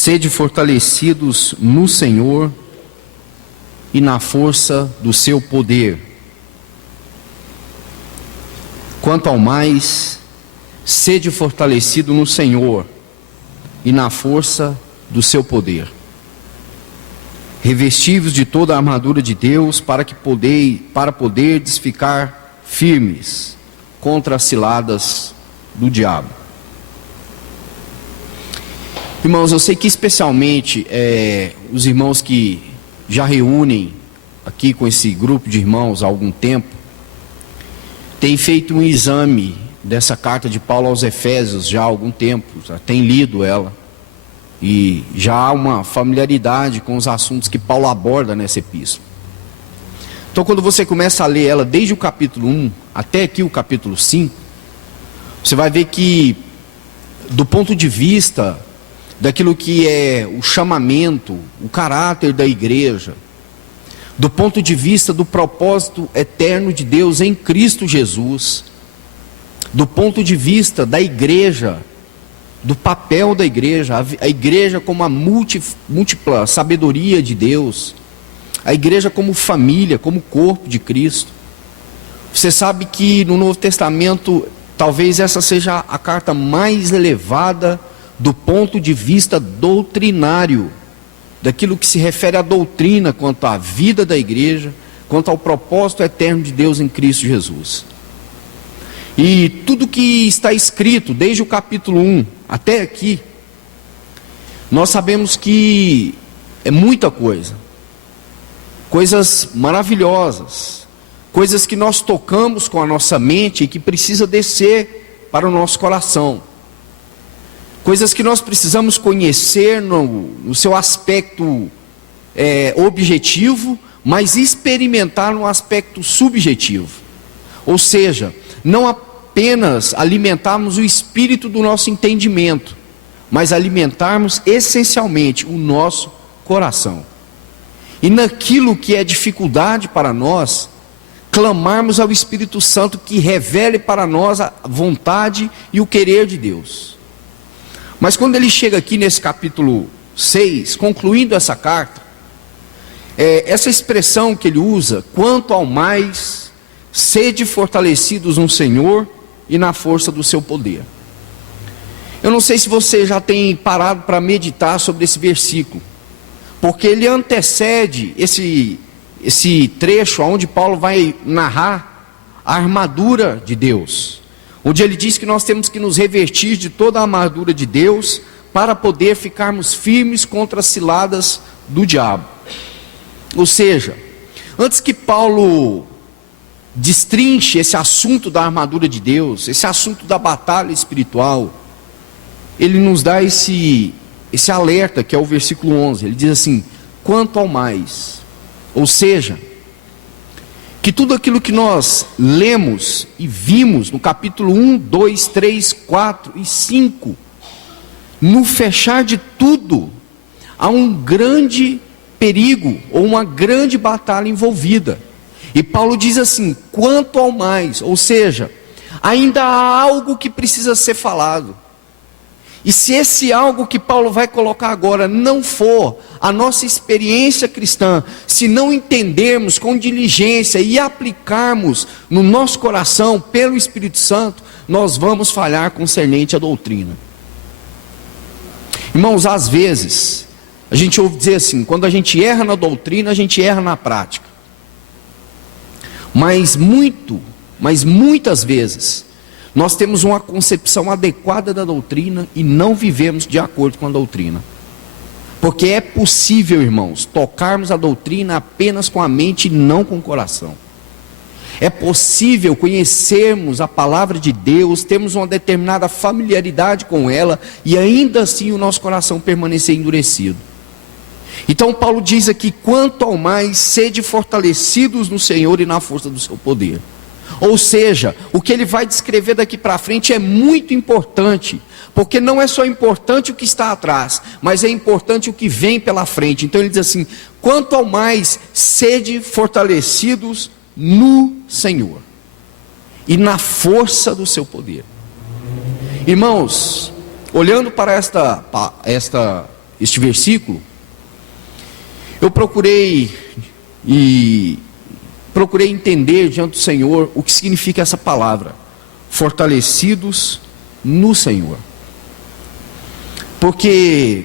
sede fortalecidos no Senhor e na força do seu poder. Quanto ao mais, sede fortalecido no Senhor e na força do seu poder. Revestivos de toda a armadura de Deus, para poderdes ficar firmes contra as ciladas do diabo. Irmãos, eu sei que especialmente os irmãos que já reúnem aqui com esse grupo de irmãos há algum tempo, têm feito um exame dessa carta de Paulo aos Efésios já há algum tempo, já tem lido ela, e já há uma familiaridade com os assuntos que Paulo aborda nessa epístola. Então, quando você começa a ler ela desde o capítulo 1 até aqui o capítulo 5, você vai ver que, do ponto de vista daquilo que é o chamamento, o caráter da igreja, do ponto de vista do propósito eterno de Deus em Cristo Jesus, do ponto de vista da igreja, do papel da igreja, a igreja como a múltipla sabedoria de Deus, a igreja como família, como corpo de Cristo. Você sabe que no Novo Testamento, talvez essa seja a carta mais elevada do ponto de vista doutrinário, daquilo que se refere à doutrina quanto à vida da igreja, quanto ao propósito eterno de Deus em Cristo Jesus. E tudo que está escrito, desde o capítulo 1 até aqui, nós sabemos que é muita coisa, coisas maravilhosas, coisas que nós tocamos com a nossa mente e que precisa descer para o nosso coração, coisas que nós precisamos conhecer no seu aspecto objetivo, mas experimentar no aspecto subjetivo, ou seja, não apenas alimentarmos o espírito do nosso entendimento, mas alimentarmos essencialmente o nosso coração. E naquilo que é dificuldade para nós, clamarmos ao Espírito Santo que revele para nós a vontade e o querer de Deus. Mas quando ele chega aqui nesse capítulo 6, concluindo essa carta, essa expressão que ele usa, quanto ao mais, sede fortalecidos no Senhor e na força do seu poder. Eu não sei se você já tem parado para meditar sobre esse versículo, porque ele antecede esse trecho onde Paulo vai narrar a armadura de Deus, onde ele diz que nós temos que nos revestir de toda a armadura de Deus para poder ficarmos firmes contra as ciladas do diabo. Ou seja, antes que Paulo destrinche esse assunto da armadura de Deus, esse assunto da batalha espiritual, ele nos dá esse alerta que é o versículo 11, ele diz assim, quanto ao mais, ou seja, que tudo aquilo que nós lemos e vimos no capítulo 1, 2, 3, 4 e 5, no fechar de tudo, há um grande perigo, ou uma grande batalha envolvida, e Paulo diz assim, quanto ao mais, ou seja, ainda há algo que precisa ser falado, e se esse algo que Paulo vai colocar agora não for a nossa experiência cristã, se não entendermos com diligência e aplicarmos no nosso coração pelo Espírito Santo, nós vamos falhar concernente à doutrina. Irmãos, às vezes, a gente ouve dizer assim, quando a gente erra na doutrina, a gente erra na prática. Mas muitas vezes, nós temos uma concepção adequada da doutrina e não vivemos de acordo com a doutrina. Porque é possível, irmãos, tocarmos a doutrina apenas com a mente e não com o coração. É possível conhecermos a palavra de Deus, termos uma determinada familiaridade com ela e ainda assim o nosso coração permanecer endurecido. Então Paulo diz aqui, quanto ao mais, sede fortalecidos no Senhor e na força do seu poder. Ou seja, o que ele vai descrever daqui para frente é muito importante, porque não é só importante o que está atrás, mas é importante o que vem pela frente. Então ele diz assim, quanto ao mais, sede fortalecidos no Senhor e na força do seu poder. Irmãos, olhando para este versículo, eu procurei entender diante do Senhor o que significa essa palavra, fortalecidos no Senhor. Porque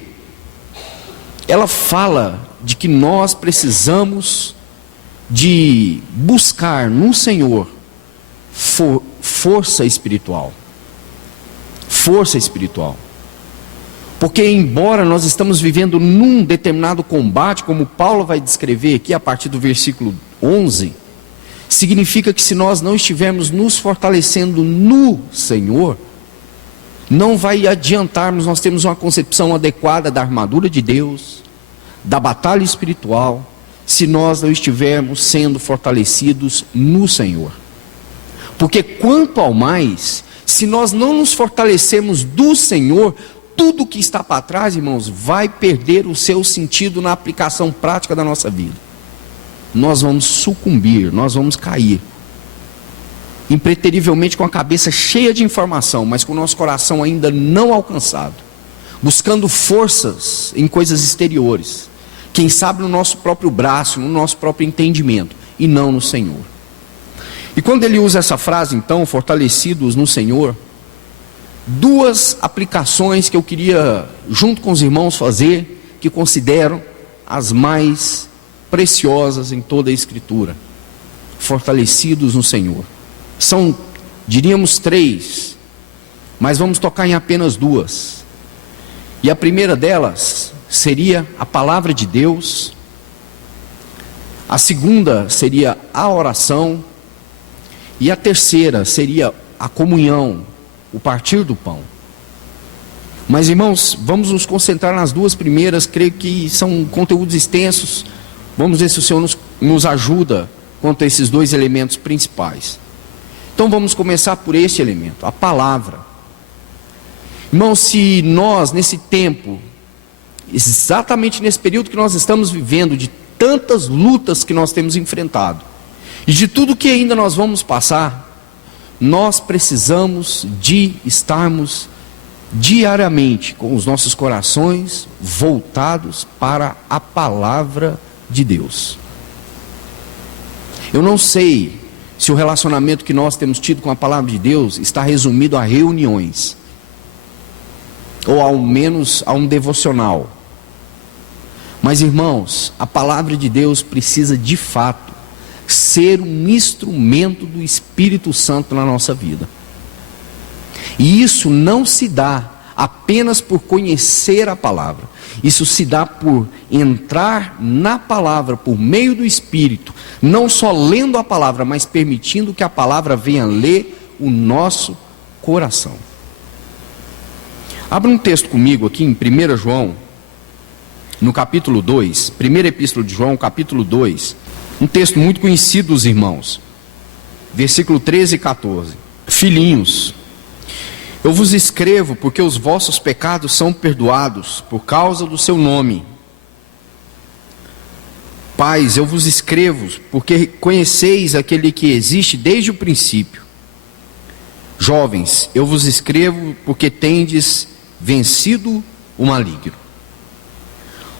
ela fala de que nós precisamos de buscar no Senhor força espiritual. Força espiritual. Porque embora nós estamos vivendo num determinado combate, como Paulo vai descrever aqui a partir do versículo 11, significa que se nós não estivermos nos fortalecendo no Senhor, não vai adiantarmos nós termos uma concepção adequada da armadura de Deus, da batalha espiritual, se nós não estivermos sendo fortalecidos no Senhor. Porque quanto ao mais, se nós não nos fortalecermos do Senhor, tudo que está para trás, irmãos, vai perder o seu sentido na aplicação prática da nossa vida. Nós vamos sucumbir, nós vamos cair. Impreterivelmente com a cabeça cheia de informação, mas com o nosso coração ainda não alcançado. Buscando forças em coisas exteriores. Quem sabe no nosso próprio braço, no nosso próprio entendimento, e não no Senhor. E quando ele usa essa frase, então, fortalecidos no Senhor, duas aplicações que eu queria, junto com os irmãos, fazer, que considero as mais preciosas em toda a Escritura. Fortalecidos no Senhor. São, diríamos, três, mas vamos tocar em apenas duas. E a primeira delas seria a palavra de Deus. A segunda seria a oração. E a terceira seria a comunhão, o partir do pão. Mas, irmãos, vamos nos concentrar nas duas primeiras. Creio que são conteúdos extensos. Vamos ver se o Senhor nos ajuda quanto a esses dois elementos principais. Então vamos começar por este elemento, a palavra. Irmãos, se nós nesse tempo, exatamente nesse período que nós estamos vivendo, de tantas lutas que nós temos enfrentado, e de tudo que ainda nós vamos passar, nós precisamos de estarmos diariamente com os nossos corações voltados para a palavra de Deus. Eu não sei se o relacionamento que nós temos tido com a palavra de Deus está resumido a reuniões, ou ao menos a um devocional. Mas, irmãos, a palavra de Deus precisa de fato ser um instrumento do Espírito Santo na nossa vida. E isso não se dá apenas por conhecer a palavra. Isso se dá por entrar na palavra por meio do Espírito, não só lendo a palavra, mas permitindo que a palavra venha ler o nosso coração. Abra um texto comigo aqui em 1 João, no capítulo 2, primeira epístola de João, capítulo 2, um texto muito conhecido dos irmãos, versículo 13 e 14. Filhinhos, eu vos escrevo porque os vossos pecados são perdoados por causa do seu nome. Pais, eu vos escrevo porque conheceis aquele que existe desde o princípio. Jovens, eu vos escrevo porque tendes vencido o maligno.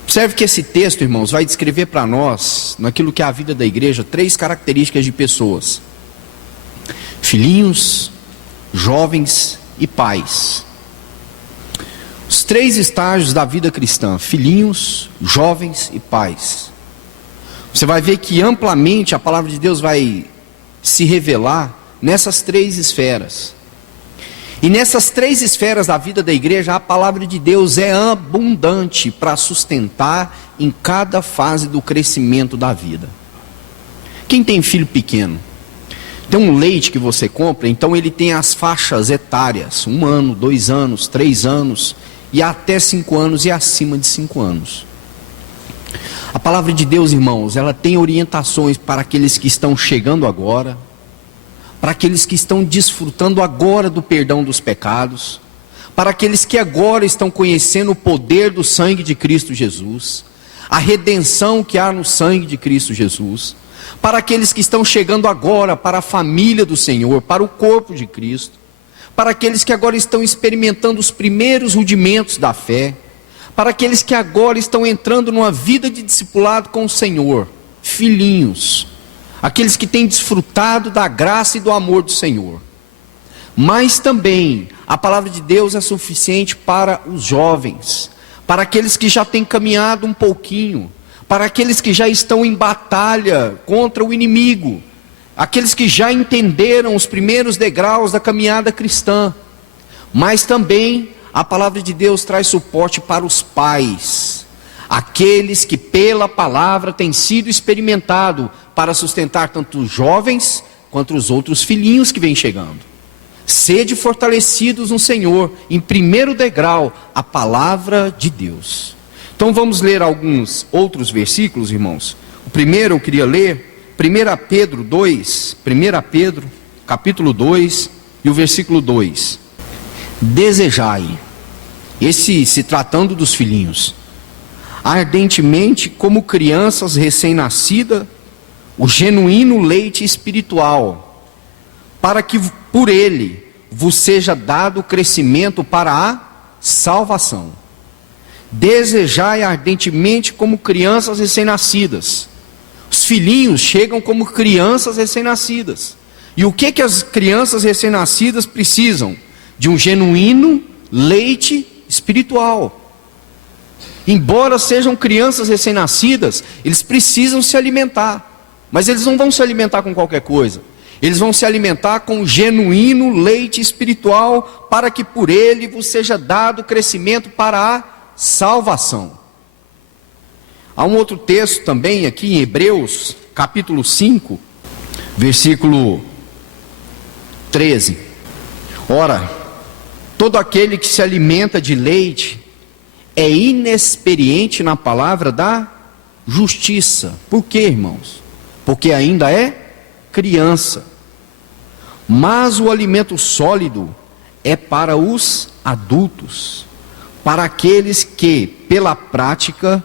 Observe que esse texto, irmãos, vai descrever para nós, naquilo que é a vida da igreja, três características de pessoas: filhinhos, jovens e pais. Os três estágios da vida cristã: filhinhos, jovens e pais. Você vai ver que amplamente a palavra de Deus vai se revelar nessas três esferas. E nessas três esferas da vida da igreja, a palavra de Deus é abundante para sustentar em cada fase do crescimento da vida. Quem tem filho pequeno? Tem um leite que você compra, então ele tem as faixas etárias: 1 ano, 2 anos, 3 anos, e até 5 anos e acima de 5 anos. A palavra de Deus, irmãos, ela tem orientações para aqueles que estão chegando agora, para aqueles que estão desfrutando agora do perdão dos pecados, para aqueles que agora estão conhecendo o poder do sangue de Cristo Jesus, a redenção que há no sangue de Cristo Jesus, para aqueles que estão chegando agora para a família do Senhor, para o corpo de Cristo, para aqueles que agora estão experimentando os primeiros rudimentos da fé, para aqueles que agora estão entrando numa vida de discipulado com o Senhor, filhinhos, aqueles que têm desfrutado da graça e do amor do Senhor. Mas também a palavra de Deus é suficiente para os jovens, para aqueles que já têm caminhado um pouquinho, para aqueles que já estão em batalha contra o inimigo, aqueles que já entenderam os primeiros degraus da caminhada cristã. Mas também a palavra de Deus traz suporte para os pais, aqueles que pela palavra têm sido experimentados para sustentar tanto os jovens quanto os outros filhinhos que vêm chegando. Sede fortalecidos no Senhor, em primeiro degrau, a palavra de Deus. Então vamos ler alguns outros versículos, irmãos. O primeiro eu queria ler, 1 Pedro 2, 1 Pedro, capítulo 2, e o versículo 2. Desejai, esse se tratando dos filhinhos, ardentemente como crianças recém-nascidas, o genuíno leite espiritual, para que por ele vos seja dado o crescimento para a salvação. Desejai ardentemente como crianças recém-nascidas. Os filhinhos chegam como crianças recém-nascidas. E o que as crianças recém-nascidas precisam? De um genuíno leite espiritual. Embora sejam crianças recém-nascidas, eles precisam se alimentar. Mas eles não vão se alimentar com qualquer coisa. Eles vão se alimentar com o genuíno leite espiritual, para que por ele vos seja dado crescimento para a salvação. Há um outro texto também aqui em Hebreus, capítulo 5, versículo 13. Ora, todo aquele que se alimenta de leite é inexperiente na palavra da justiça. Por quê, irmãos? Porque ainda é criança. Mas o alimento sólido é para os adultos, para aqueles que, pela prática,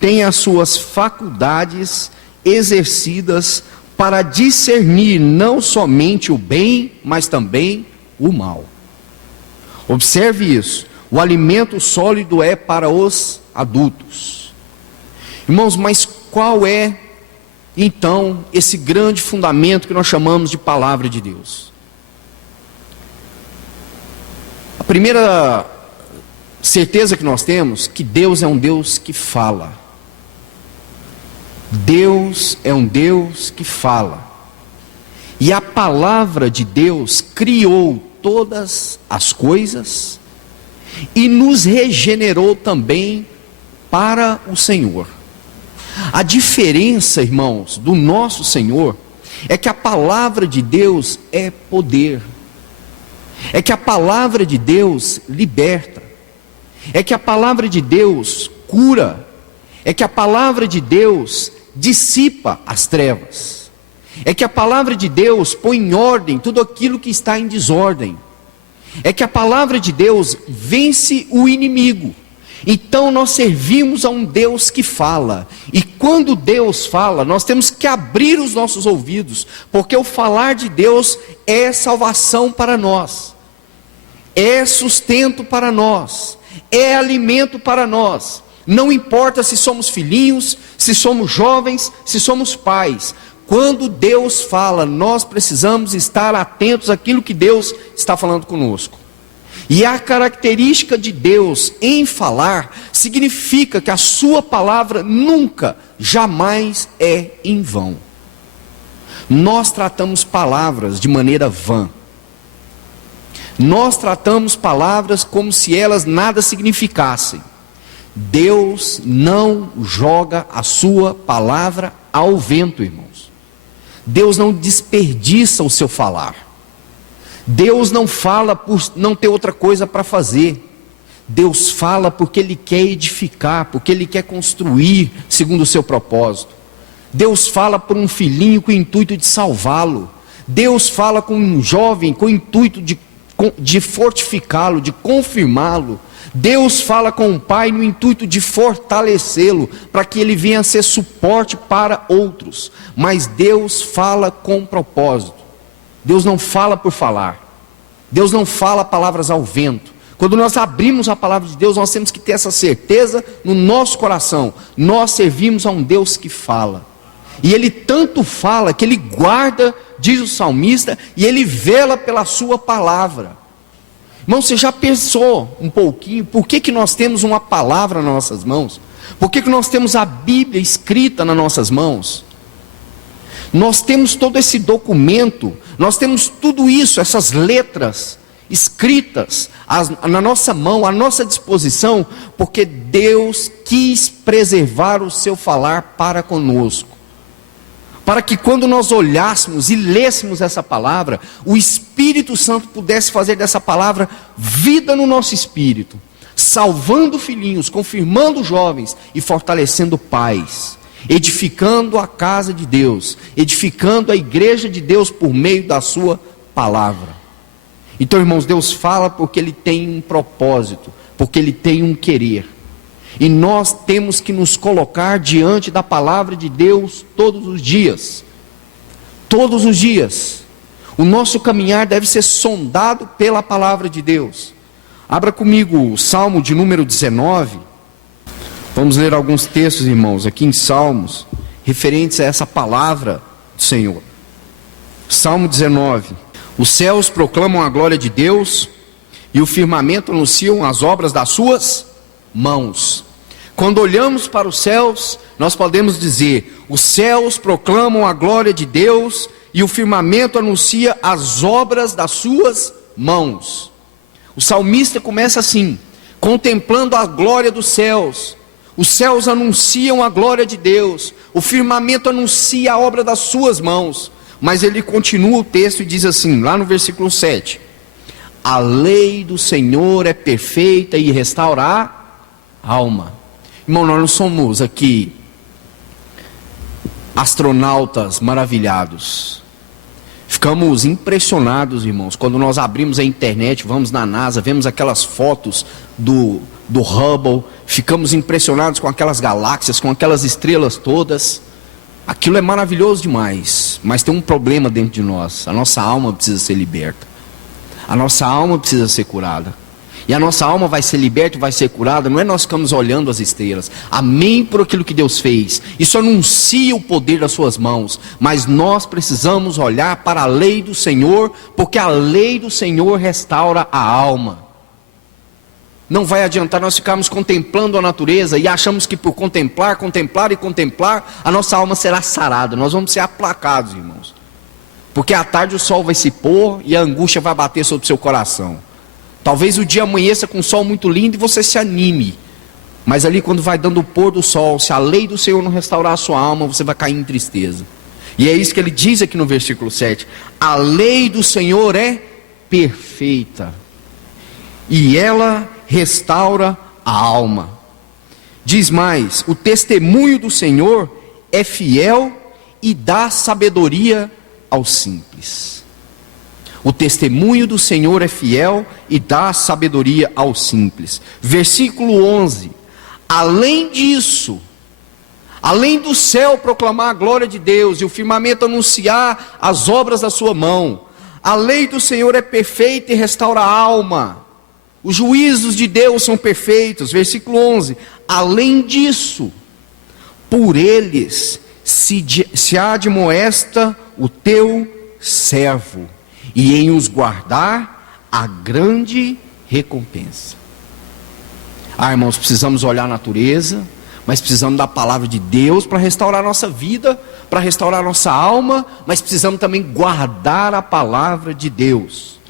têm as suas faculdades exercidas para discernir não somente o bem, mas também o mal. Observe isso. O alimento sólido é para os adultos. Irmãos, mas qual é então esse grande fundamento que nós chamamos de palavra de Deus? A primeira certeza que nós temos, que Deus é um Deus que fala. Deus é um Deus que fala. E a palavra de Deus criou todas as coisas e nos regenerou também para o Senhor. A diferença, irmãos, do nosso Senhor é que a palavra de Deus é poder, é que a palavra de Deus liberta, é que a palavra de Deus cura, é que a palavra de Deus dissipa as trevas, é que a palavra de Deus põe em ordem tudo aquilo que está em desordem, é que a palavra de Deus vence o inimigo. Então nós servimos a um Deus que fala, e quando Deus fala, nós temos que abrir os nossos ouvidos, porque o falar de Deus é salvação para nós, é sustento para nós, é alimento para nós. Não importa se somos filhinhos, se somos jovens, se somos pais, quando Deus fala, nós precisamos estar atentos àquilo que Deus está falando conosco. E a característica de Deus em falar significa que a sua palavra nunca, jamais é em vão. Nós tratamos palavras de maneira vã. Nós tratamos palavras como se elas nada significassem. Deus não joga a sua palavra ao vento, irmãos. Deus não desperdiça o seu falar. Deus não fala por não ter outra coisa para fazer. Deus fala porque Ele quer edificar, porque Ele quer construir segundo o seu propósito. Deus fala por um filhinho com o intuito de salvá-lo. Deus fala com um jovem com o intuito de fortificá-lo, de confirmá-lo. Deus fala com um pai no intuito de fortalecê-lo, para que ele venha a ser suporte para outros. Mas Deus fala com propósito. Deus não fala por falar. Deus não fala palavras ao vento. Quando nós abrimos a palavra de Deus, nós temos que ter essa certeza no nosso coração. Nós servimos a um Deus que fala. E Ele tanto fala que Ele guarda, diz o salmista, e Ele vela pela sua palavra. Irmão, você já pensou um pouquinho por que nós temos uma palavra nas nossas mãos? Por que nós temos a Bíblia escrita nas nossas mãos? Nós temos todo esse documento, nós temos tudo isso, essas letras escritas na nossa mão, à nossa disposição, porque Deus quis preservar o seu falar para conosco. Para que quando nós olhássemos e lêssemos essa palavra, o Espírito Santo pudesse fazer dessa palavra vida no nosso espírito, salvando filhinhos, confirmando jovens e fortalecendo pais, edificando a casa de Deus, edificando a igreja de Deus por meio da sua palavra. Então, irmãos, Deus fala porque Ele tem um propósito, porque Ele tem um querer. E nós temos que nos colocar diante da palavra de Deus todos os dias. Todos os dias. O nosso caminhar deve ser sondado pela palavra de Deus. Abra comigo o Salmo de número 19. Vamos ler alguns textos, irmãos, aqui em Salmos, referentes a essa palavra do Senhor. Salmo 19. Os céus proclamam a glória de Deus, e o firmamento anunciam as obras das suas mãos. Quando olhamos para os céus, nós podemos dizer: os céus proclamam a glória de Deus, e o firmamento anuncia as obras das suas mãos. O salmista começa assim, contemplando a glória dos céus. Os céus anunciam a glória de Deus, o firmamento anuncia a obra das suas mãos. Mas ele continua o texto e diz assim, lá no versículo 7: a lei do Senhor é perfeita e restaura a alma. Irmão, nós não somos aqui astronautas maravilhados. Ficamos impressionados, irmãos, quando nós abrimos a internet, vamos na NASA, vemos aquelas fotos do Hubble, ficamos impressionados com aquelas galáxias, com aquelas estrelas todas. Aquilo é maravilhoso demais, mas tem um problema dentro de nós. A nossa alma precisa ser liberta, a nossa alma precisa ser curada. E a nossa alma vai ser liberta e vai ser curada. Não é nós ficamos olhando as estrelas, amém por aquilo que Deus fez, isso anuncia o poder das suas mãos. Mas nós precisamos olhar para a lei do Senhor, porque a lei do Senhor restaura a alma. Não vai adiantar nós ficarmos contemplando a natureza e achamos que por contemplar, a nossa alma será sarada. Nós vamos ser aplacados, irmãos, porque à tarde o sol vai se pôr e a angústia vai bater sobre o seu coração. Talvez o dia amanheça com um sol muito lindo e você se anime, mas ali quando vai dando o pôr do sol, se a lei do Senhor não restaurar a sua alma, você vai cair em tristeza. E é isso que ele diz aqui no versículo 7: a lei do Senhor é perfeita e ela restaura a alma. Diz mais: o testemunho do Senhor é fiel e dá sabedoria aos simples. O testemunho do Senhor é fiel e dá sabedoria aos simples. Versículo 11: além disso, além do céu proclamar a glória de Deus e o firmamento anunciar as obras da sua mão, a lei do Senhor é perfeita e restaura a alma. Os juízos de Deus são perfeitos. Versículo 11: além disso, por eles se admoesta o teu servo, e em os guardar a grande recompensa. Irmãos, precisamos olhar a natureza, mas precisamos da palavra de Deus para restaurar a nossa vida, para restaurar a nossa alma, mas precisamos também guardar a palavra de Deus.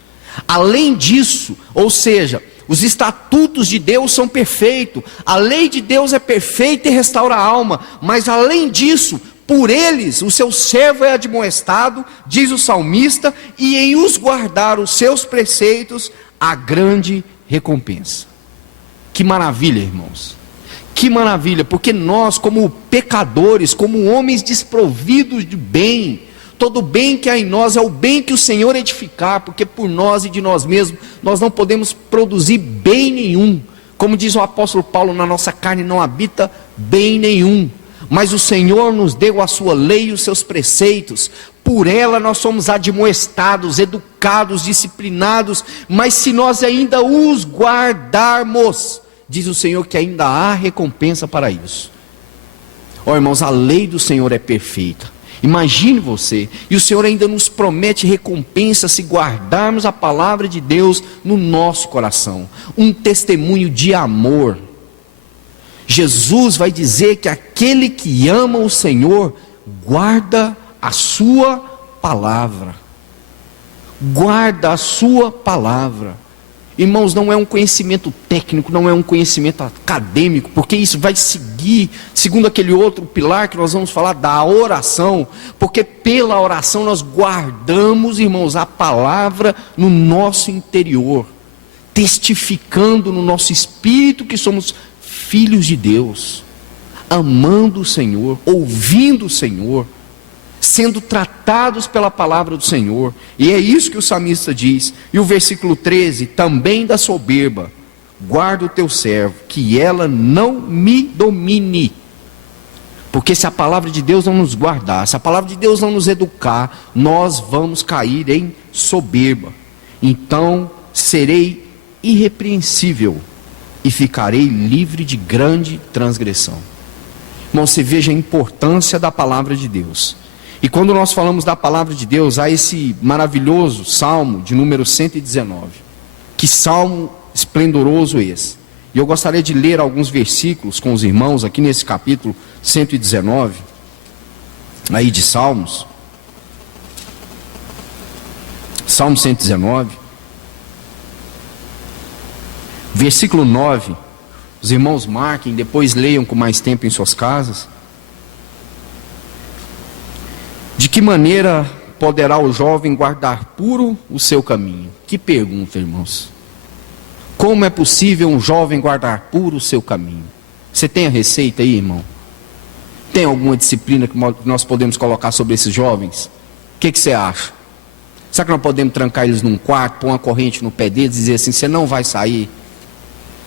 Além disso, ou seja, os estatutos de Deus são perfeitos, a lei de Deus é perfeita e restaura a alma, mas além disso, por eles o seu servo é admoestado, diz o salmista, e em os guardar os seus preceitos, a grande recompensa. Que maravilha, irmãos, que maravilha, porque nós como pecadores, como homens desprovidos de bem, todo bem que há em nós é o bem que o Senhor edificar, porque por nós e de nós mesmos, nós não podemos produzir bem nenhum. Como diz o apóstolo Paulo, na nossa carne não habita bem nenhum. Mas o Senhor nos deu a sua lei e os seus preceitos, Por ela nós somos admoestados, educados, disciplinados, mas se nós ainda os guardarmos, diz o Senhor que ainda há recompensa para isso. Ó irmãos, a lei do Senhor é perfeita. Imagine você, e o Senhor ainda nos promete recompensa se guardarmos a palavra de Deus no nosso coração. Um testemunho de amor. Jesus vai dizer que aquele que ama o Senhor, guarda a sua palavra. Guarda a sua palavra. Irmãos, não é um conhecimento técnico, não é um conhecimento acadêmico, porque isso vai seguir, segundo aquele outro pilar que nós vamos falar, da oração, porque pela oração nós guardamos, irmãos, a palavra no nosso interior, testificando no nosso espírito que somos filhos de Deus, amando o Senhor, ouvindo o Senhor, sendo tratados pela palavra do Senhor. E é isso que o salmista diz. E o versículo 13, também da soberba, guarda o teu servo, que ela não me domine. Porque se a palavra de Deus não nos guardar, se a palavra de Deus não nos educar, nós vamos cair em soberba. Então serei irrepreensível e ficarei livre de grande transgressão. Irmão, você veja a importância da palavra de Deus. E quando nós falamos da palavra de Deus, há esse maravilhoso salmo de número 119. Que salmo esplendoroso esse. E eu gostaria de ler alguns versículos com os irmãos aqui nesse capítulo 119, aí de Salmos. Salmo 119. Versículo 9. Os irmãos marquem, depois leiam com mais tempo em suas casas. De que maneira poderá o jovem guardar puro o seu caminho? Que pergunta, irmãos. Como é possível um jovem guardar puro o seu caminho? Você tem a receita aí, irmão? Tem alguma disciplina que nós podemos colocar sobre esses jovens? O que você acha? Será que nós podemos trancar eles num quarto, pôr uma corrente no pé deles e dizer assim, você não vai sair?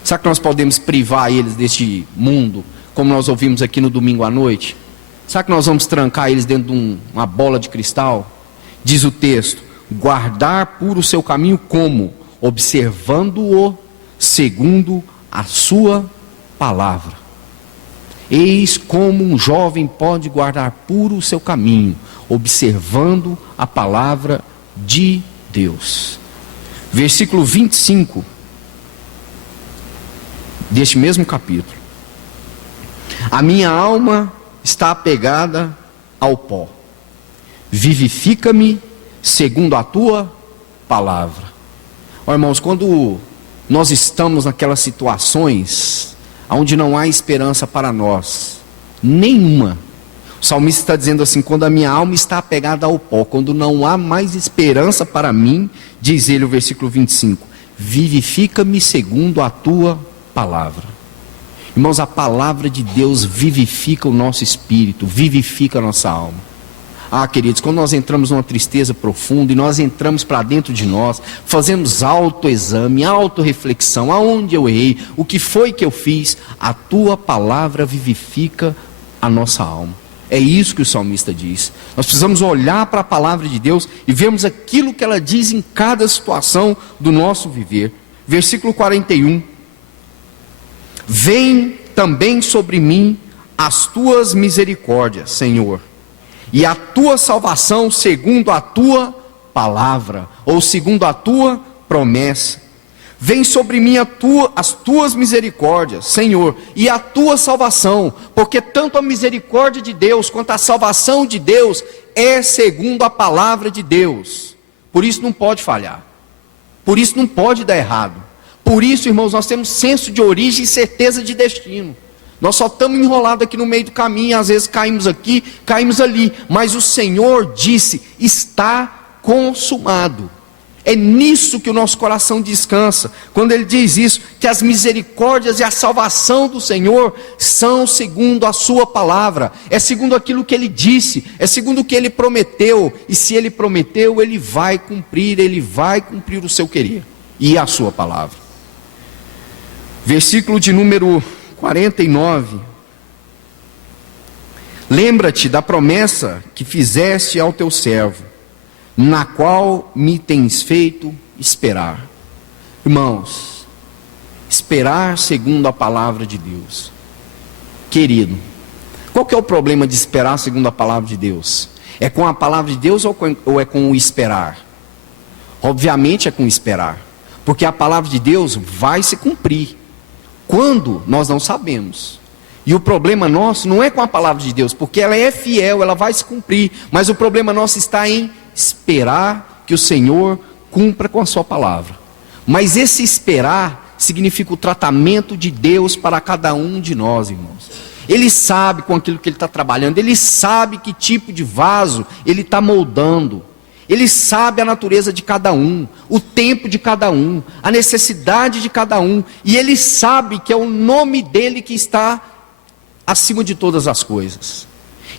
Será que nós podemos privar eles deste mundo, como nós ouvimos aqui no domingo à noite? Será que nós vamos trancar eles dentro de uma bola de cristal? Diz o texto, guardar puro o seu caminho como? Observando-o segundo a sua palavra. Eis como um jovem pode guardar puro o seu caminho, observando a palavra de Deus. Versículo 25 deste mesmo capítulo. A minha alma está apegada ao pó. Vivifica-me segundo a tua palavra. Ó, irmãos, quando nós estamos naquelas situações onde não há esperança para nós, nenhuma. O salmista está dizendo assim, quando a minha alma está apegada ao pó, quando não há mais esperança para mim, diz ele o versículo 25, vivifica-me segundo a tua palavra. Irmãos, a palavra de Deus vivifica o nosso espírito, vivifica a nossa alma. Ah, queridos, quando nós entramos numa tristeza profunda e nós entramos para dentro de nós, fazemos autoexame, autorreflexão, aonde eu errei, o que foi que eu fiz, a tua palavra vivifica a nossa alma. É isso que o salmista diz. Nós precisamos olhar para a palavra de Deus e vermos aquilo que ela diz em cada situação do nosso viver. Versículo 41. Vem também sobre mim as tuas misericórdias, Senhor, e a tua salvação segundo a tua palavra, ou segundo a tua promessa. Vem sobre mim as tuas misericórdias, Senhor, e a tua salvação, porque tanto a misericórdia de Deus quanto a salvação de Deus é segundo a palavra de Deus. Por isso não pode falhar, por isso não pode dar errado. Por isso, irmãos, nós temos senso de origem e certeza de destino. Nós só estamos enrolados aqui no meio do caminho, e às vezes caímos aqui, caímos ali. Mas o Senhor disse, está consumado. É nisso que o nosso coração descansa. Quando Ele diz isso, que as misericórdias e a salvação do Senhor são segundo a sua palavra. É segundo aquilo que Ele disse, é segundo o que Ele prometeu. E se Ele prometeu, Ele vai cumprir o seu querer e a sua palavra. Versículo de número 49. Lembra-te da promessa que fizeste ao teu servo, na qual me tens feito esperar. Irmãos, esperar segundo a palavra de Deus. Querido, qual que é o problema de esperar segundo a palavra de Deus? É com a palavra de Deus ou é com o esperar? Obviamente é com o esperar, porque a palavra de Deus vai se cumprir. Quando? Nós não sabemos. E o problema nosso não é com a palavra de Deus, porque ela é fiel, ela vai se cumprir. Mas o problema nosso está em esperar que o Senhor cumpra com a sua palavra. Mas esse esperar significa o tratamento de Deus para cada um de nós, irmãos. Ele sabe com aquilo que Ele está trabalhando, Ele sabe que tipo de vaso Ele está moldando. Ele sabe a natureza de cada um, o tempo de cada um, a necessidade de cada um. E Ele sabe que é o nome dEle que está acima de todas as coisas.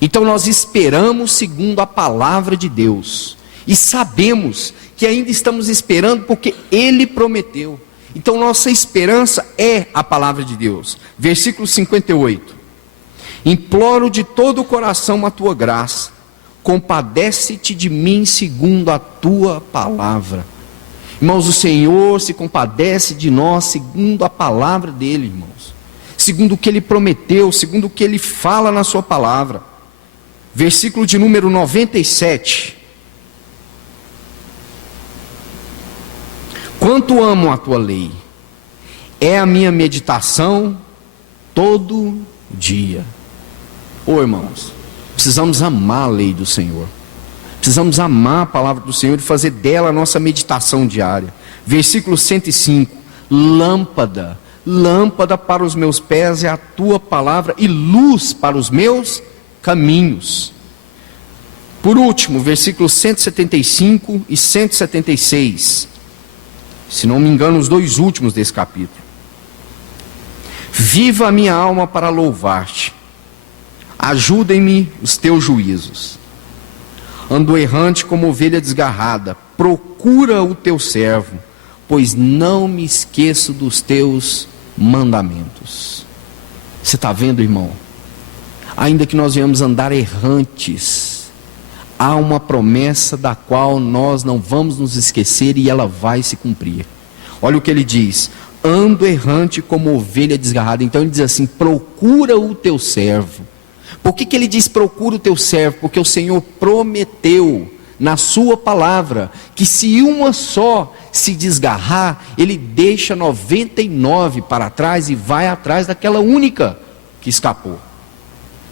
Então nós esperamos segundo a palavra de Deus. E sabemos que ainda estamos esperando porque Ele prometeu. Então nossa esperança é a palavra de Deus. Versículo 58. Imploro de todo o coração a tua graça. Compadece-te de mim segundo a tua palavra. Irmãos, o Senhor se compadece de nós segundo a palavra dEle, irmãos. Segundo o que Ele prometeu, segundo o que Ele fala na sua palavra. Versículo de número 97. Quanto amo a tua lei, é a minha meditação todo dia. Irmãos, precisamos amar a lei do Senhor. Precisamos amar a palavra do Senhor e fazer dela a nossa meditação diária. Versículo 105. Lâmpada para os meus pés é a tua palavra e luz para os meus caminhos. Por último, versículos 175 e 176. Se não me engano, os dois últimos desse capítulo. Viva a minha alma para louvar-te. Ajudem-me os teus juízos. Ando errante como ovelha desgarrada. Procura o teu servo, pois não me esqueço dos teus mandamentos. Você está vendo, irmão? Ainda que nós venhamos andar errantes, há uma promessa da qual nós não vamos nos esquecer e ela vai se cumprir. Olha o que ele diz: ando errante como ovelha desgarrada. Então ele diz assim: procura o teu servo. Por que ele diz procura o teu servo? Porque o Senhor prometeu na sua palavra que se uma só se desgarrar, Ele deixa 99 para trás e vai atrás daquela única que escapou.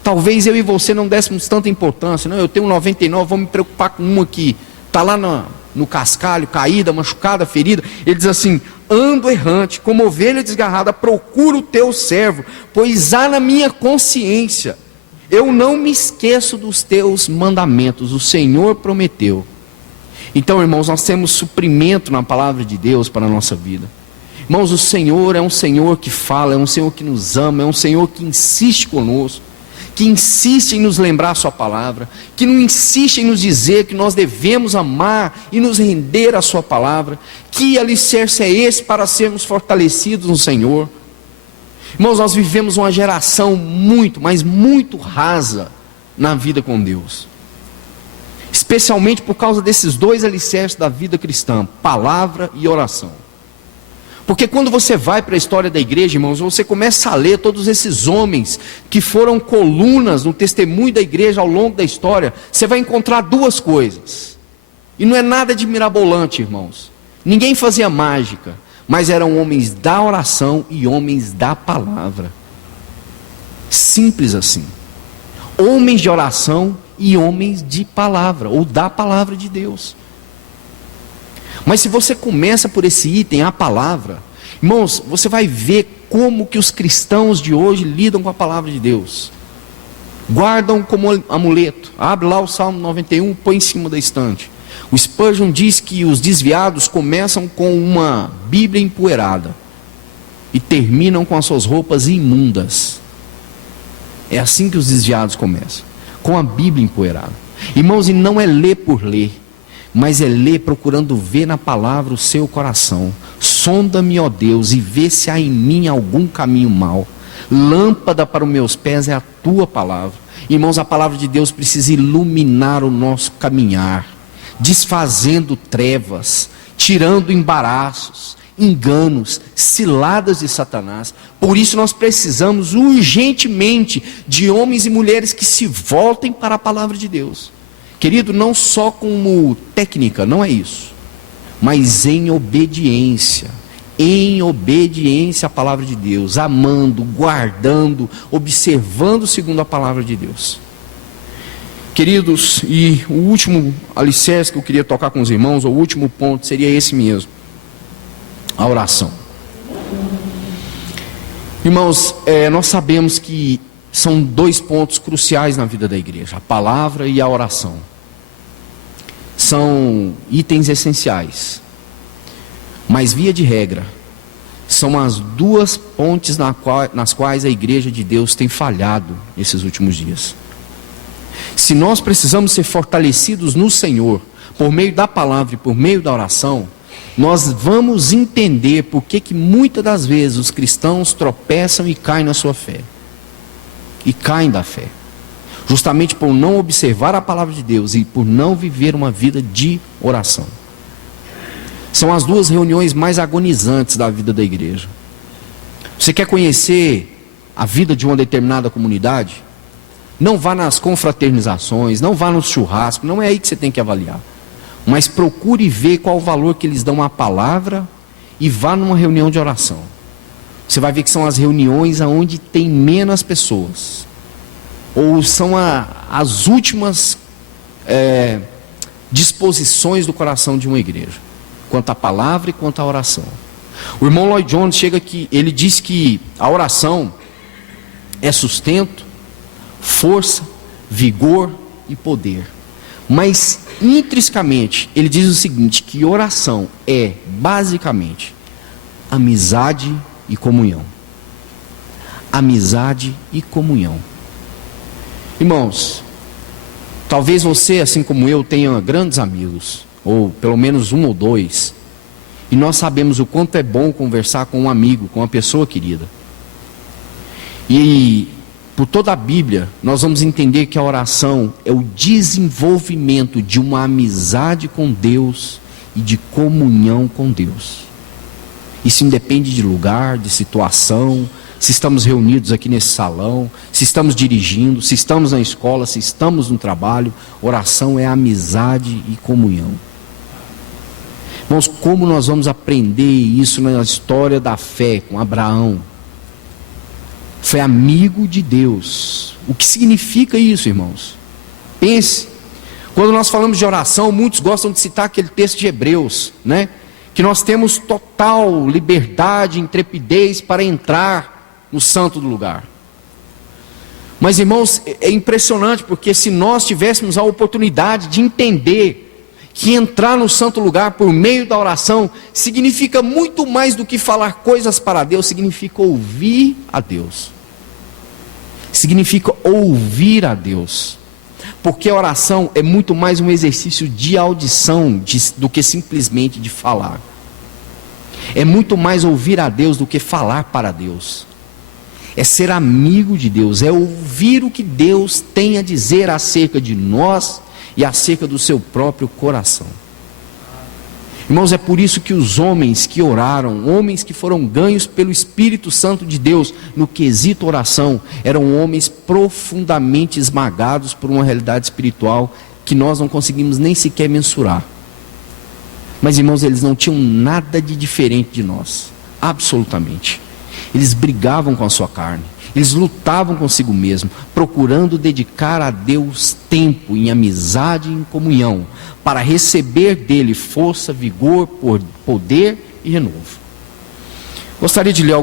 Talvez eu e você não dessemos tanta importância. Não, eu tenho 99, vou me preocupar com uma que está lá no cascalho, caída, machucada, ferida. Ele diz assim: ando errante, como ovelha desgarrada, procuro o teu servo, pois há na minha consciência, eu não me esqueço dos teus mandamentos. O Senhor prometeu. Então, irmãos, nós temos suprimento na palavra de Deus para a nossa vida. Irmãos, o Senhor é um Senhor que fala, é um Senhor que nos ama, é um Senhor que insiste conosco, que insiste em nos lembrar a sua palavra, que não insiste em nos dizer que nós devemos amar e nos render à sua palavra. Que alicerce é esse para sermos fortalecidos no Senhor? Irmãos, nós vivemos uma geração muito, mas muito rasa na vida com Deus, especialmente por causa desses dois alicerces da vida cristã: palavra e oração. Porque quando você vai para a história da igreja, irmãos, você começa a ler todos esses homens que foram colunas no testemunho da igreja ao longo da história, você vai encontrar duas coisas, e não é nada de mirabolante, irmãos. Ninguém fazia mágica, mas eram homens da oração e homens da palavra. Simples assim. Homens de oração e homens de palavra, ou da palavra de Deus. Mas se você começa por esse item, a palavra, irmãos, você vai ver como que os cristãos de hoje lidam com a palavra de Deus. Guardam como amuleto. Abre lá o Salmo 91, põe em cima da estante. O Spurgeon diz que os desviados começam com uma Bíblia empoeirada e terminam com as suas roupas imundas. É assim que os desviados começam, com a Bíblia empoeirada. Irmãos, e não é ler por ler, mas é ler procurando ver na palavra o seu coração. Sonda-me, ó Deus, e vê se há em mim algum caminho mau. Lâmpada para os meus pés é a tua palavra. Irmãos, a palavra de Deus precisa iluminar o nosso caminhar, desfazendo trevas, tirando embaraços, enganos, ciladas de Satanás. Por isso nós precisamos urgentemente de homens e mulheres que se voltem para a palavra de Deus. Querido, não só como técnica, não é isso, mas em obediência à palavra de Deus, amando, guardando, observando segundo a palavra de Deus. Queridos, e o último alicerce que eu queria tocar com os irmãos, o último ponto seria esse mesmo: a oração. Irmãos, nós sabemos que são dois pontos cruciais na vida da igreja: a palavra e a oração. São itens essenciais, mas via de regra, são as duas pontes nas quais a igreja de Deus tem falhado nesses últimos dias. Se nós precisamos ser fortalecidos no Senhor, por meio da palavra e por meio da oração, nós vamos entender por que muitas das vezes os cristãos tropeçam e caem na sua fé. E caem da fé. Justamente por não observar a palavra de Deus e por não viver uma vida de oração. São as duas reuniões mais agonizantes da vida da igreja. Você quer conhecer a vida de uma determinada comunidade? Não vá nas confraternizações, não vá nos churrascos, não é aí que você tem que avaliar. Mas procure ver qual o valor que eles dão à palavra e vá numa reunião de oração. Você vai ver que são as reuniões onde tem menos pessoas. Ou são as últimas disposições do coração de uma igreja, quanto à palavra e quanto à oração. O irmão Lloyd Jones chega aqui, ele diz que a oração é sustento, força, vigor e poder. Mas intrinsecamente ele diz o seguinte, que oração é basicamente amizade e comunhão. Amizade e comunhão. Irmãos, talvez você, assim como eu, tenha grandes amigos, ou pelo menos um ou dois, e nós sabemos o quanto é bom conversar com um amigo, com uma pessoa querida. E por toda a Bíblia, nós vamos entender que a oração é o desenvolvimento de uma amizade com Deus e de comunhão com Deus. Isso independe de lugar, de situação, se estamos reunidos aqui nesse salão, se estamos dirigindo, se estamos na escola, se estamos no trabalho. Oração é amizade e comunhão. Irmãos, como nós vamos aprender isso na história da fé com Abraão? Foi amigo de Deus. O que significa isso, irmãos? Pense, quando nós falamos de oração, muitos gostam de citar aquele texto de Hebreus, né? Que nós temos total liberdade, intrepidez para entrar no santo do lugar. Mas, irmãos, é impressionante, porque se nós tivéssemos a oportunidade de entender que entrar no santo lugar por meio da oração significa muito mais do que falar coisas para Deus, significa ouvir a Deus. Significa ouvir a Deus. Porque a oração é muito mais um exercício de audição do que simplesmente de falar. É muito mais ouvir a Deus do que falar para Deus. É ser amigo de Deus, é ouvir o que Deus tem a dizer acerca de nós e acerca do seu próprio coração. Irmãos, é por isso que os homens que oraram, homens que foram ganhos pelo Espírito Santo de Deus no quesito oração, eram homens profundamente esmagados por uma realidade espiritual que nós não conseguimos nem sequer mensurar. Mas, irmãos, eles não tinham nada de diferente de nós, absolutamente. Eles brigavam com a sua carne, eles lutavam consigo mesmo, procurando dedicar a Deus tempo em amizade e em comunhão, para receber dele força, vigor, poder e renovo. Gostaria de ler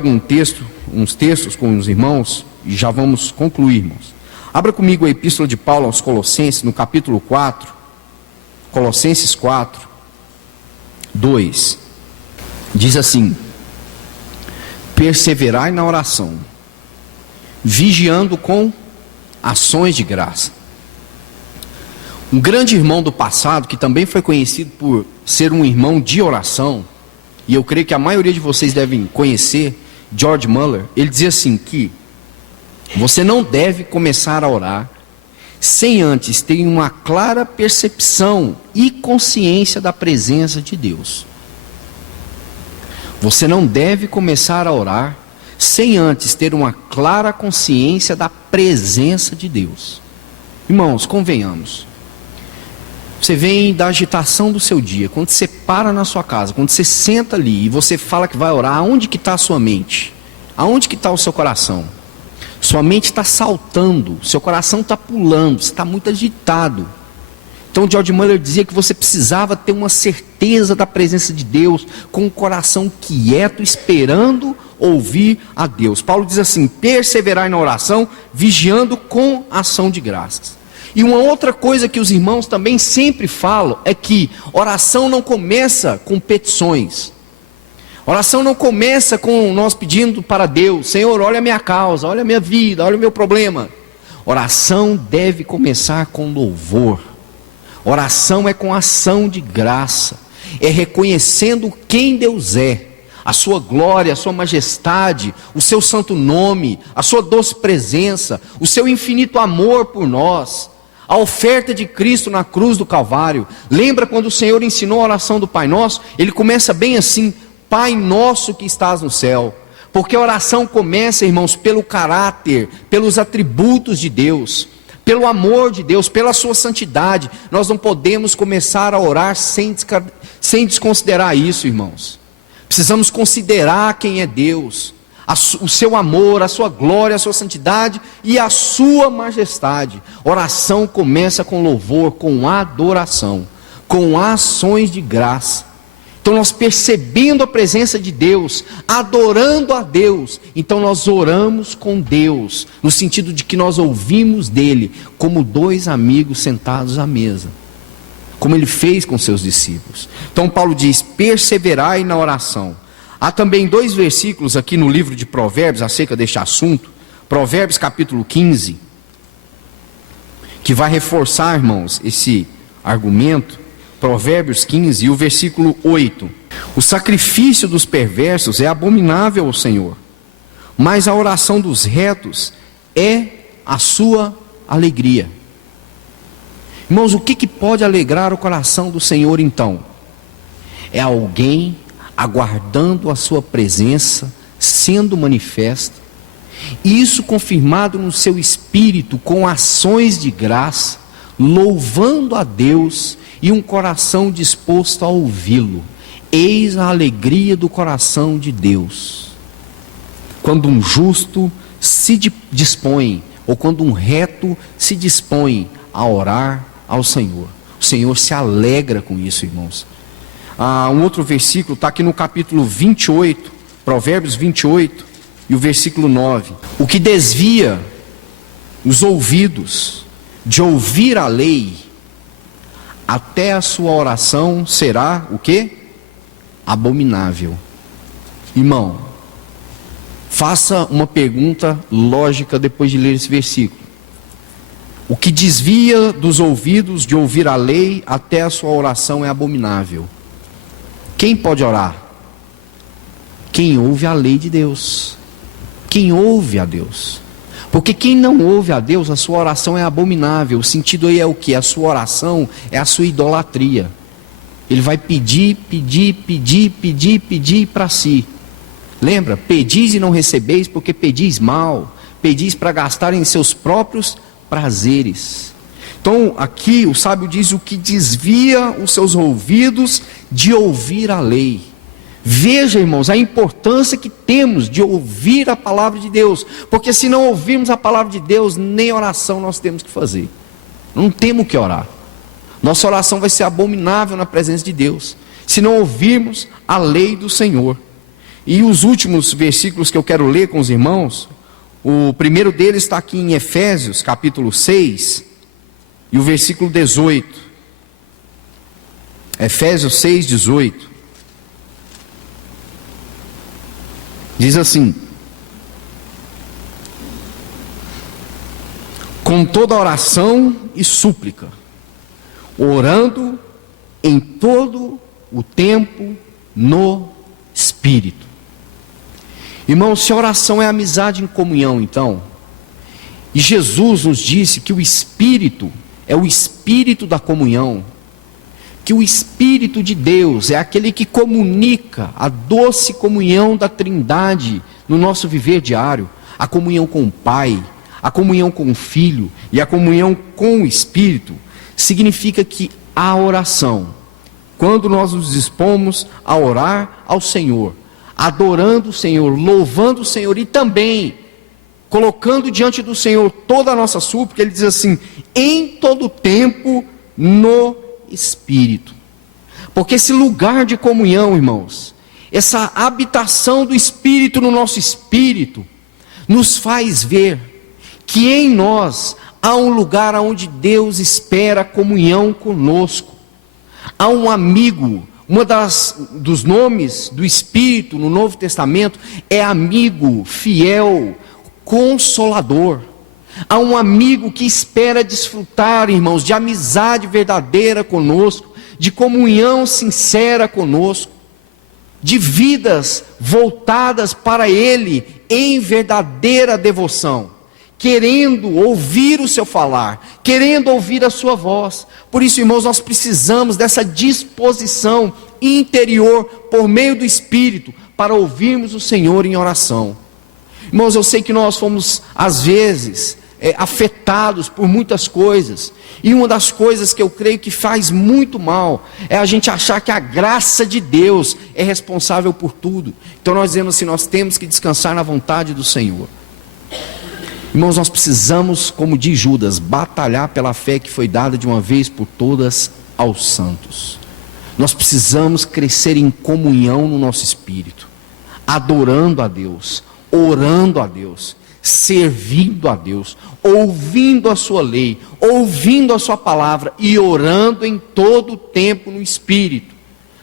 uns textos com os irmãos, e já vamos concluir, irmãos. Abra comigo a epístola de Paulo aos Colossenses, no capítulo 4, Colossenses 4, 2, diz assim: perseverai na oração, vigiando com ações de graça. Um grande irmão do passado, que também foi conhecido por ser um irmão de oração, e eu creio que a maioria de vocês devem conhecer, George Muller, ele dizia assim que Você não deve começar a orar sem antes ter uma clara percepção e consciência da presença de Deus. Você não deve começar a orar sem antes ter uma clara consciência da presença de Deus. Irmãos, convenhamos. Você vem da agitação do seu dia, quando você para na sua casa, quando você senta ali e você fala que vai orar, aonde que está a sua mente? Aonde que está o seu coração? Sua mente está saltando, seu coração está pulando, você está muito agitado. Então George Muller dizia que você precisava ter uma certeza da presença de Deus, com o coração quieto, esperando ouvir a Deus. Paulo diz assim: perseverai na oração, vigiando com ação de graças. E uma outra coisa que os irmãos também sempre falam é que oração não começa com petições. Oração não começa com nós pedindo para Deus: Senhor, olha a minha causa, olha a minha vida, olha o meu problema. Oração deve começar com louvor. Oração é com ação de graça, é reconhecendo quem Deus é, a sua glória, a sua majestade, o seu santo nome, a sua doce presença, o seu infinito amor por nós, a oferta de Cristo na cruz do Calvário. Lembra quando o Senhor ensinou a oração do Pai Nosso? Ele começa bem assim: Pai nosso que estás no céu. Porque a oração começa, irmãos, pelo caráter, pelos atributos de Deus, pelo amor de Deus, pela sua santidade. Nós não podemos começar a orar sem desconsiderar isso, irmãos. Precisamos considerar quem é Deus, o seu amor, a sua glória, a sua santidade e a sua majestade. Oração começa com louvor, com adoração, com ações de graça. Então nós percebendo a presença de Deus, adorando a Deus, então nós oramos com Deus, no sentido de que nós ouvimos dele, como dois amigos sentados à mesa, como ele fez com seus discípulos. Então Paulo diz: perseverai na oração. Há também 2 versículos aqui no livro de Provérbios acerca deste assunto. Provérbios capítulo 15, que vai reforçar, irmãos, esse argumento. Provérbios 15 e o versículo 8: o sacrifício dos perversos é abominável ao Senhor, mas a oração dos retos é a sua alegria. Irmãos, o que pode alegrar o coração do Senhor então? É alguém aguardando a sua presença, sendo manifesta, e isso confirmado no seu espírito, com ações de graça, louvando a Deus, e um coração disposto a ouvi-lo. Eis a alegria do coração de Deus. Quando um justo se dispõe, ou quando um reto se dispõe a orar ao Senhor, o Senhor se alegra com isso, irmãos. Um outro versículo está aqui no capítulo 28, Provérbios 28, e o versículo 9: o que desvia os ouvidos de ouvir a lei, até a sua oração será o quê? Abominável. Irmão, faça uma pergunta lógica depois de ler esse versículo. O que desvia dos ouvidos de ouvir a lei, até a sua oração é abominável. Quem pode orar? Quem ouve a lei de Deus. Quem ouve a Deus. Porque quem não ouve a Deus, a sua oração é abominável. O sentido aí é o que? A sua oração é a sua idolatria. Ele vai pedir para si. Lembra? Pedis e não recebeis, porque pedis mal. Pedis para gastar em seus próprios prazeres. Então aqui o sábio diz: o que desvia os seus ouvidos de ouvir a lei. Veja, irmãos, a importância que temos de ouvir a palavra de Deus, porque se não ouvirmos a palavra de Deus, nem oração nós temos que fazer. Não temos que orar. Nossa oração vai ser abominável na presença de Deus, se não ouvirmos a lei do Senhor. E os últimos versículos que eu quero ler com os irmãos, o primeiro deles está aqui em Efésios capítulo 6 e o versículo 18. Efésios 6, 18. Diz assim: com toda oração e súplica, orando em todo o tempo no Espírito. Irmão, se oração é amizade em comunhão, então, E Jesus nos disse que o Espírito é o Espírito da comunhão, que o Espírito de Deus é aquele que comunica a doce comunhão da Trindade no nosso viver diário, a comunhão com o Pai, a comunhão com o Filho e a comunhão com o Espírito. Significa que a oração, quando nós nos dispomos a orar ao Senhor, adorando o Senhor, louvando o Senhor e também colocando diante do Senhor toda a nossa súplica, ele diz assim: em todo tempo no Espírito. Porque esse lugar de comunhão, irmãos, essa habitação do Espírito no nosso espírito, nos faz ver que em nós há um lugar onde Deus espera comunhão conosco. Há um amigo. Dos nomes do Espírito no Novo Testamento é amigo, fiel, consolador. Há um amigo que espera desfrutar, irmãos, de amizade verdadeira conosco, de comunhão sincera conosco, de vidas voltadas para Ele em verdadeira devoção, querendo ouvir o seu falar, querendo ouvir a sua voz. Por isso, irmãos, nós precisamos dessa disposição interior por meio do Espírito para ouvirmos o Senhor em oração. Irmãos, eu sei que nós fomos às vezes afetados por muitas coisas, e uma das coisas que eu creio que faz muito mal é a gente achar que a graça de Deus é responsável por tudo. Então nós dizemos assim: nós temos que descansar na vontade do Senhor. Irmãos, nós precisamos, como diz Judas, batalhar pela fé que foi dada de uma vez por todas aos santos. Nós precisamos crescer em comunhão no nosso espírito, adorando a Deus, orando a Deus, servindo a Deus, ouvindo a sua lei, ouvindo a sua palavra e orando em todo o tempo no Espírito,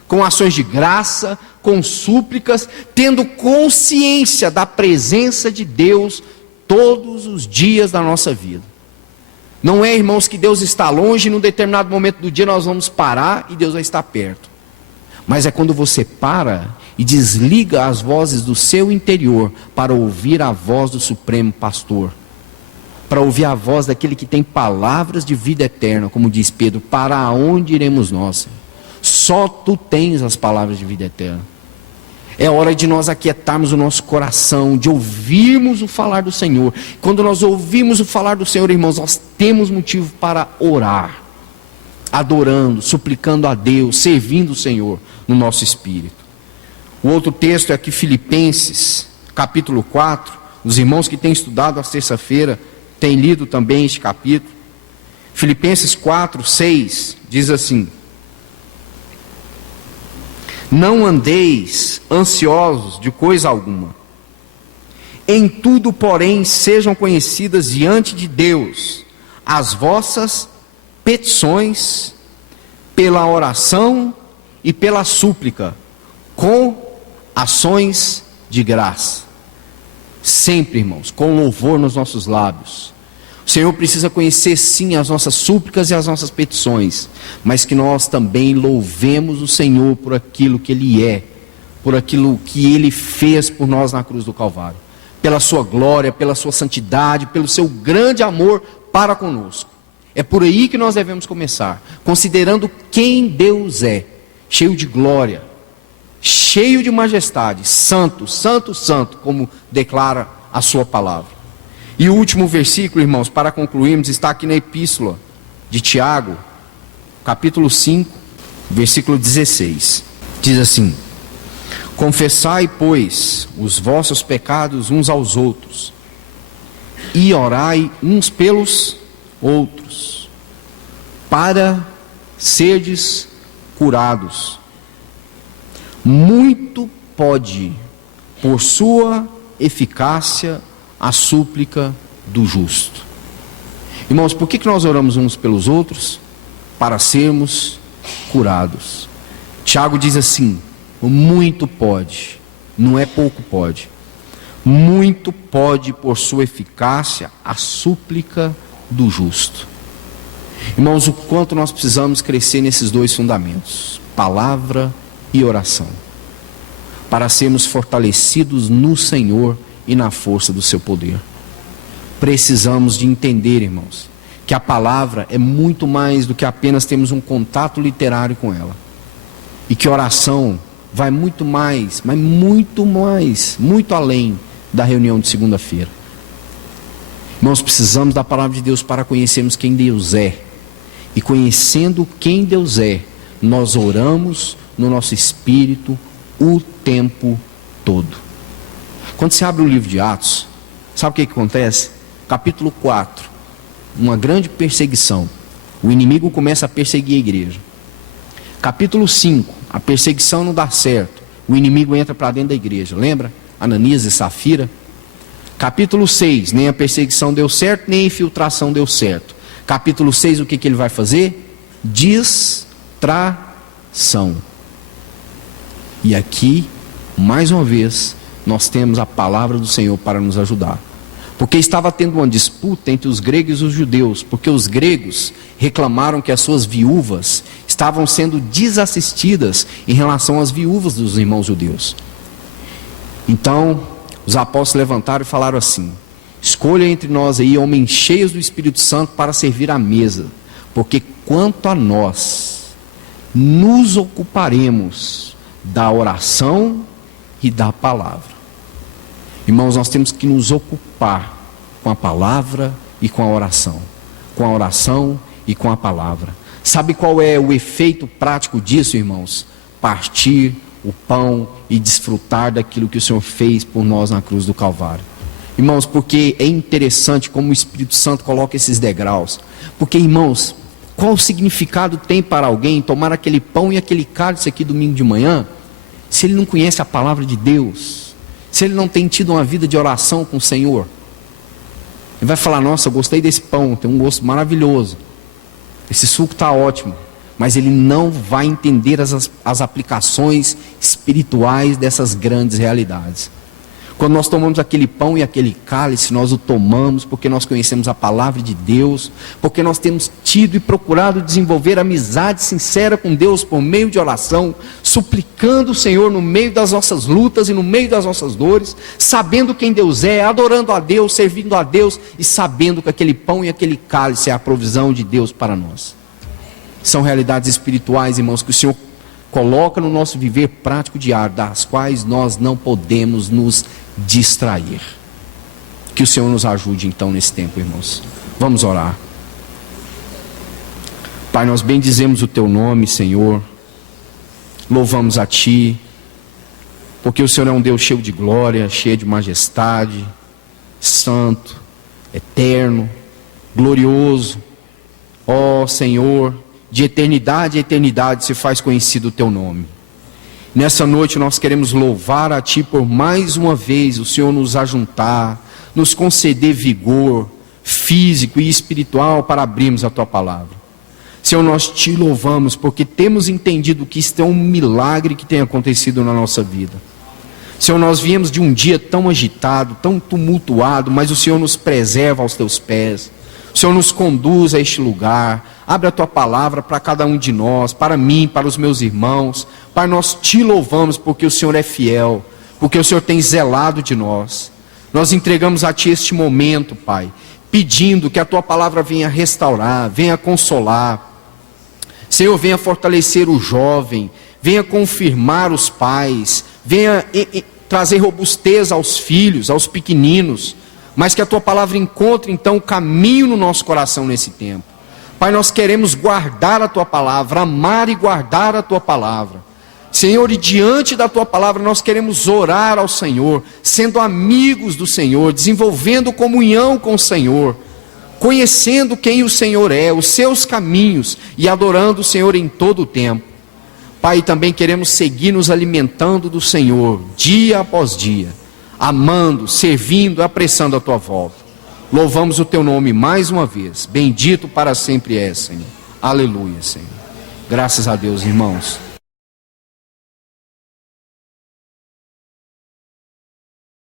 com ações de graça, com súplicas, tendo consciência da presença de Deus todos os dias da nossa vida. Não é, irmãos, que Deus está longe e num determinado momento do dia nós vamos parar e Deus vai estar perto. Mas é quando você para e desliga as vozes do seu interior para ouvir a voz do Supremo Pastor, para ouvir a voz daquele que tem palavras de vida eterna, como diz Pedro: para onde iremos nós? Só tu tens as palavras de vida eterna. É hora de nós aquietarmos o nosso coração, de ouvirmos o falar do Senhor. Quando nós ouvimos o falar do Senhor, irmãos, nós temos motivo para orar, adorando, suplicando a Deus, servindo o Senhor no nosso espírito. O outro texto é aqui, Filipenses, capítulo 4. Os irmãos que têm estudado a terça-feira têm lido também este capítulo. Filipenses 4, 6, diz assim: não andeis ansiosos de coisa alguma, em tudo, porém, sejam conhecidas diante de Deus as vossas petições, pela oração e pela súplica, com ações de graça. Sempre, irmãos, com louvor nos nossos lábios. O Senhor precisa conhecer sim as nossas súplicas e as nossas petições, mas que nós também louvemos o Senhor por aquilo que Ele é, por aquilo que Ele fez por nós na cruz do Calvário, pela sua glória, pela sua santidade, pelo seu grande amor para conosco. É por aí que nós devemos começar, considerando quem Deus é, cheio de glória, cheio de majestade, santo, santo, santo, como declara a sua palavra. E o último versículo, irmãos, para concluirmos, está aqui na epístola de Tiago, capítulo 5, versículo 16. Diz assim: confessai, pois, os vossos pecados uns aos outros, e orai uns pelos outros, para serdes curados. Muito pode, por sua eficácia, a súplica do justo. Irmãos, por que nós oramos uns pelos outros? Para sermos curados. Tiago diz assim: muito pode, não é pouco pode, muito pode, por sua eficácia, a súplica do justo. Irmãos, o quanto nós precisamos crescer nesses dois fundamentos, palavra e oração, para sermos fortalecidos no Senhor e na força do seu poder. precisamos de entender, irmãos, que a palavra é muito mais do que apenas termos um contato literário com ela. E que oração vai muito mais, mas muito além da reunião de segunda-feira. Nós precisamos da palavra de Deus para conhecermos quem Deus é. E conhecendo quem Deus é, nós oramos no nosso espírito o tempo todo. Quando você abre o livro de Atos, sabe o que acontece? Capítulo 4, uma grande perseguição. O inimigo começa a perseguir a igreja. Capítulo 5, a perseguição não dá certo. O inimigo entra para dentro da igreja. Lembra? Ananias e Safira. Capítulo 6, nem a perseguição deu certo, nem a infiltração deu certo. Capítulo 6, o que ele vai fazer? Distração. E aqui, mais uma vez, nós temos a palavra do Senhor para nos ajudar. Porque estava tendo uma disputa entre os gregos e os judeus, porque os gregos reclamaram que as suas viúvas estavam sendo desassistidas em relação às viúvas dos irmãos judeus. Então, os apóstolos levantaram e falaram assim: escolha entre nós aí homens cheios do Espírito Santo para servir à mesa, porque quanto a nós, nos ocuparemos da oração e da palavra. Irmãos, nós temos que nos ocupar com a palavra e com a oração. Com a oração e com a palavra. Sabe qual é o efeito prático disso, irmãos? Partir o pão e desfrutar daquilo que o Senhor fez por nós na cruz do Calvário. Irmãos, porque é interessante como o Espírito Santo coloca esses degraus. Porque, irmãos, qual o significado tem para alguém tomar aquele pão e aquele cálice aqui domingo de manhã, se ele não conhece a palavra de Deus, se ele não tem tido uma vida de oração com o Senhor? Ele vai falar: nossa, eu gostei desse pão, tem um gosto maravilhoso, esse suco está ótimo, mas ele não vai entender as aplicações espirituais dessas grandes realidades. Quando nós tomamos aquele pão e aquele cálice, nós o tomamos porque nós conhecemos a palavra de Deus, porque nós temos tido e procurado desenvolver amizade sincera com Deus por meio de oração, suplicando o Senhor no meio das nossas lutas e no meio das nossas dores, sabendo quem Deus é, adorando a Deus, servindo a Deus e sabendo que aquele pão e aquele cálice é a provisão de Deus para nós. São realidades espirituais, irmãos, que o Senhor coloca no nosso viver prático diário, das quais nós não podemos nos distrair. Que o Senhor nos ajude então nesse tempo, irmãos. Vamos orar. Pai, nós bendizemos o Teu nome, Senhor. Louvamos a Ti, porque o Senhor é um Deus cheio de glória, cheio de majestade, santo, eterno, glorioso. Ó Senhor, de eternidade a eternidade se faz conhecido o Teu nome. Nessa noite nós queremos louvar a Ti por mais uma vez o Senhor nos ajuntar, nos conceder vigor físico e espiritual para abrirmos a Tua palavra. Senhor, nós Te louvamos porque temos entendido que isto é um milagre que tem acontecido na nossa vida. Senhor, nós viemos de um dia tão agitado, tão tumultuado, mas o Senhor nos preserva aos Teus pés. O Senhor nos conduz a este lugar. Abre a Tua palavra para cada um de nós, para mim, para os meus irmãos. Pai, nós Te louvamos porque o Senhor é fiel, porque o Senhor tem zelado de nós. Nós entregamos a Ti este momento, Pai, pedindo que a Tua palavra venha restaurar, venha consolar. Senhor, venha fortalecer o jovem, venha confirmar os pais, venha trazer robustez aos filhos, aos pequeninos, mas que a Tua palavra encontre então o caminho no nosso coração nesse tempo. Pai, nós queremos guardar a Tua palavra, amar e guardar a Tua palavra. Senhor, e diante da Tua palavra nós queremos orar ao Senhor, sendo amigos do Senhor, desenvolvendo comunhão com o Senhor, conhecendo quem o Senhor é, os Seus caminhos e adorando o Senhor em todo o tempo. Pai, também queremos seguir nos alimentando do Senhor, dia após dia, amando, servindo, apressando a Tua volta. Louvamos o Teu nome mais uma vez. Bendito para sempre és, Senhor. Aleluia, Senhor. Graças a Deus, irmãos.